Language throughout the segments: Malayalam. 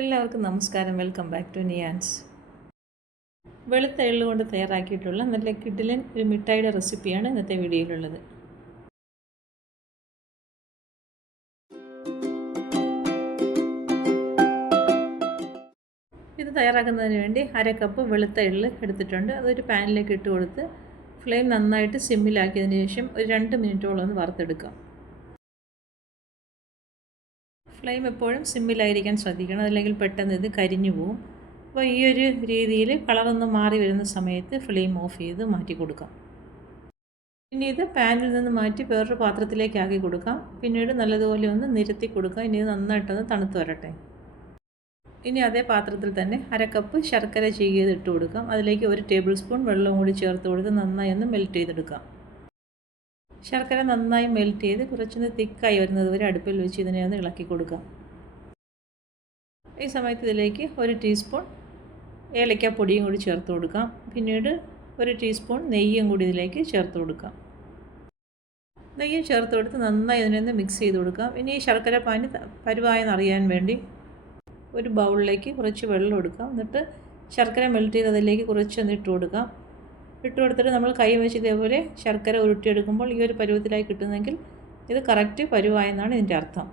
എല്ലാവർക്കും നമസ്കാരം. Welcome back to Niyans. വെളുത്ത എള്ള് കൊണ്ട് തയ്യാറാക്കിയിട്ടുള്ള നല്ല കിടിലൻ ഒരു മിഠായിയുടെ റെസിപ്പിയാണ് ഇന്നത്തെ വീഡിയോയിലുള്ളത്. ഇത് തയ്യാറാക്കുന്നതിന് വേണ്ടി 1/2 കപ്പ് വെളുത്ത എള്ള് എടുത്തിട്ടുണ്ട്. അതൊരു പാനിലേക്ക് ഇട്ട് കൊടുത്ത് ഫ്ലെയിം നന്നായിട്ട് സിമ്മിലാക്കിയതിന് ശേഷം ഒരു 2 മിനിറ്റോളം ഒന്ന് വറുത്തെടുക്കാം. ഫ്ലെയിം എപ്പോഴും സിമ്മിലായിരിക്കാൻ ശ്രദ്ധിക്കണം, അല്ലെങ്കിൽ പെട്ടെന്ന് ഇത് കരിഞ്ഞു പോകും. അപ്പോൾ ഈ ഒരു രീതിയിൽ കളറൊന്ന് മാറി വരുന്ന സമയത്ത് ഫ്ലെയിം ഓഫ് ചെയ്ത് മാറ്റി കൊടുക്കാം. ഇനി ഇത് പാനിൽ നിന്ന് മാറ്റി വേറൊരു പാത്രത്തിലേക്ക് ആക്കി കൊടുക്കാം. പിന്നീട് നല്ലതുപോലെ ഒന്ന് നിരത്തി കൊടുക്കാം. ഇനി ഇത് നന്നായിട്ടൊന്ന് തണുത്ത് വരട്ടെ. ഇനി അതേ പാത്രത്തിൽ തന്നെ 1/2 കപ്പ് ശർക്കര ചീകിയത് ഇട്ട് കൊടുക്കാം. അതിലേക്ക് 1 ടേബിൾ സ്പൂൺ വെള്ളവും കൂടി ചേർത്ത് കൊടുത്ത് നന്നായി ഒന്ന് മെൽറ്റ് ചെയ്തെടുക്കാം. ശർക്കര നന്നായി മെൽറ്റ് ചെയ്ത് കുറച്ചൊന്ന് തിക്കായി വരുന്നത് വരെ അടുപ്പിൽ വെച്ച് ഇതിനെ ഒന്ന് ഇളക്കി കൊടുക്കാം. ഈ സമയത്ത് ഇതിലേക്ക് 1 ടീസ്പൂൺ ഏലക്കാപ്പൊടിയും കൂടി ചേർത്ത് കൊടുക്കാം. പിന്നീട് 1 ടീസ്പൂൺ നെയ്യും കൂടി ഇതിലേക്ക് ചേർത്ത് കൊടുക്കാം. നെയ്യും ചേർത്ത് കൊടുത്ത് നന്നായി ഇതിനൊന്ന് മിക്സ് ചെയ്ത് കൊടുക്കാം. ഇനി ഈ ശർക്കര പാനി പരുവായെന്നറിയാൻ വേണ്ടി ഒരു ബൗളിലേക്ക് കുറച്ച് വെള്ളം എടുക്കാം. എന്നിട്ട് ശർക്കര മെൽറ്റ് ചെയ്ത് അതിലേക്ക് കുറച്ചൊന്ന് ഇട്ട് കൊടുക്കാം. ഇട്ട് കൊടുത്തിട്ട് നമ്മൾ കൈ വെച്ച് ഇതേപോലെ ശർക്കര ഉരുട്ടിയെടുക്കുമ്പോൾ ഈ ഒരു പരുവത്തിലായി കിട്ടുന്നെങ്കിൽ ഇത് കറക്റ്റ് പരുവായെന്നാണ് ഇതിൻ്റെ അർത്ഥം.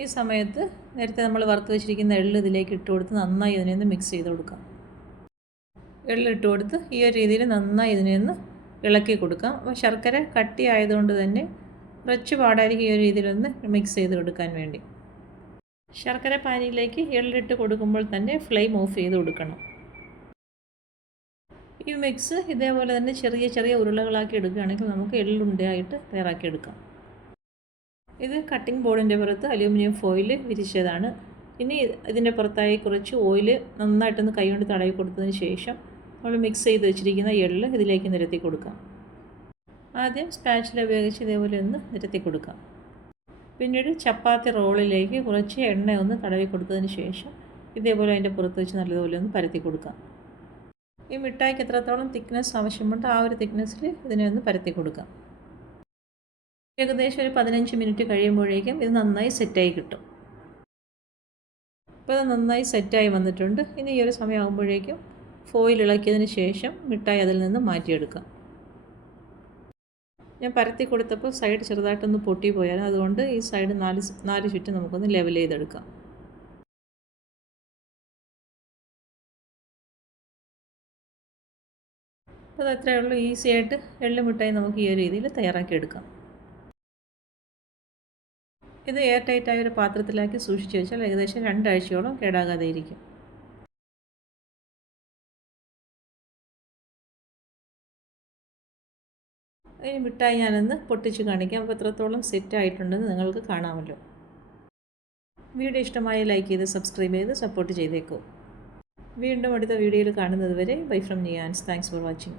ഈ സമയത്ത് നേരത്തെ നമ്മൾ വറുത്ത് വെച്ചിരിക്കുന്ന എള്ള് ഇതിലേക്ക് ഇട്ട് കൊടുത്ത് നന്നായി ഇതിനെ മിക്സ് ചെയ്ത് കൊടുക്കാം. എള്ള് ഇട്ട് കൊടുത്ത് ഈ ഒരു രീതിയിൽ നന്നായി ഇതിനെ ഒന്ന് ഇളക്കി കൊടുക്കാം. അപ്പോൾ ശർക്കര കട്ടി ആയതുകൊണ്ട് തന്നെ കുറച്ച് പാടായിരിക്കും ഈ ഒരു രീതിയിലൊന്ന് മിക്സ് ചെയ്ത് കൊടുക്കാൻ വേണ്ടി. ശർക്കര പാനിയിലേക്ക് എള്ളിട്ട് കൊടുക്കുമ്പോൾ തന്നെ ഫ്ലെയിം ഓഫ് ചെയ്ത് കൊടുക്കണം. ഈ മിക്സ് ഇതേപോലെ തന്നെ ചെറിയ ചെറിയ ഉരുളകളാക്കി എടുക്കുകയാണെങ്കിൽ നമുക്ക് എള്ളുണ്ടയായിട്ട് തയ്യാറാക്കിയെടുക്കാം. ഇത് കട്ടിംഗ് ബോർഡിൻ്റെ പുറത്ത് അലൂമിനിയം ഫോയിൽ വിരിച്ചതാണ്. ഇനി ഇതിൻ്റെ പുറത്തായി കുറച്ച് ഓയിൽ നന്നായിട്ടൊന്ന് കൈകൊണ്ട് തടവി കൊടുത്തതിന് ശേഷം നമ്മൾ മിക്സ് ചെയ്ത് വെച്ചിരിക്കുന്ന എള്ള് ഇതിലേക്ക് നിരത്തി കൊടുക്കാം. ആദ്യം സ്പാച്ചില ഉപയോഗിച്ച് ഇതേപോലെ ഒന്ന് നിരത്തി കൊടുക്കാം. പിന്നീട് ചപ്പാത്തി റോളിലേക്ക് കുറച്ച് എണ്ണ ഒന്ന് തടവി കൊടുത്തതിന് ശേഷം ഇതേപോലെ അതിൻ്റെ പുറത്ത് വെച്ച് നല്ലതുപോലെ ഒന്ന് പരത്തി കൊടുക്കാം. ഈ മിഠായിക്ക് എത്രത്തോളം തിക്നെസ് ആവശ്യമുണ്ട് ആ ഒരു തിക്നെസ്സിൽ ഇതിനെ ഒന്ന് പരത്തി കൊടുക്കാം. ഏകദേശം ഒരു 15 മിനിറ്റ് കഴിയുമ്പോഴേക്കും ഇത് നന്നായി സെറ്റായി കിട്ടും. ഇപ്പോൾ ഇത് നന്നായി സെറ്റായി വന്നിട്ടുണ്ട്. ഇനി ഈ ഒരു സമയമാകുമ്പോഴേക്കും ഫോയിൽ ഇളക്കിയതിന് ശേഷം മിഠായി അതിൽ നിന്ന് മാറ്റിയെടുക്കാം. ഞാൻ പരത്തി കൊടുത്തപ്പോൾ സൈഡ് ചെറുതായിട്ടൊന്ന് പൊട്ടിപ്പോയാലും അതുകൊണ്ട് ഈ സൈഡ് 4 ചുറ്റും നമുക്കൊന്ന് ലെവൽ ചെയ്തെടുക്കാം. അപ്പോൾ അത് അത്രയേ ഉള്ളൂ. ഈസി ആയിട്ട് എള്ള് മിഠായി നമുക്ക് ഈ ഒരു രീതിയിൽ തയ്യാറാക്കിയെടുക്കാം. ഇത് എയർ ടൈറ്റായ ഒരു പാത്രത്തിലാക്കി സൂക്ഷിച്ച് വെച്ചാൽ ഏകദേശം 2 ആഴ്ചയോളം കേടാകാതെ ഇരിക്കും. ഈ മിഠായി ഞാനൊന്ന് പൊട്ടിച്ച് കാണിക്കാം. അപ്പോൾ എത്രത്തോളം സെറ്റ് ആയിട്ടുണ്ടെന്ന് നിങ്ങൾക്ക് കാണാമല്ലോ. വീഡിയോ ഇഷ്ടമായി ലൈക്ക് ചെയ്ത് സബ്സ്ക്രൈബ് ചെയ്ത് സപ്പോർട്ട് ചെയ്തേക്കൂ. വീണ്ടും അടുത്ത വീഡിയോയിൽ കാണുന്നത് വരെ bye from Niyans. Thanks for watching.